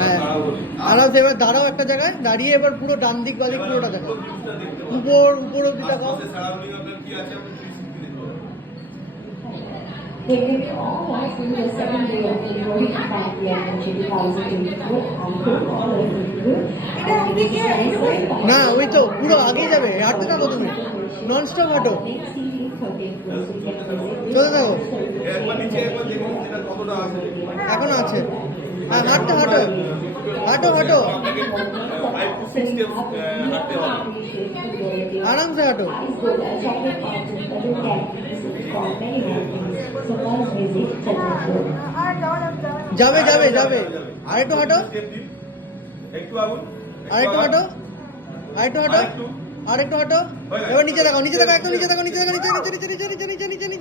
হ্যাঁ আরামসে এবার দাঁড়াও একটা জায়গায়, দাঁড়িয়ে এবার পুরো ডান দিক বাদিক পুরোটা দেখো, উপর অব্দি দেখাও। না ওই তো পুরো আগেই যাবে, হাঁটতে থাকো তুমি, নন স্টপ হাঁটো, চলতে থাকো, এখনো আছে। হ্যাঁ হাঁটতে হাঁটো হাঁটো হাঁটো, আরামসে হাঁটো। যাবে যাবে যাবে, আরেকটু হাঁটো, আরেকটু হাঁটো, আরেকটু হাঁটো, আরেকটু হাঁটো। এবার নিচে দেখো, নিচে দেখো, একদম নিচে দেখো, নিচে দেখো, নিচে নিচে নিচে নিচে নিচে নিচে নিচে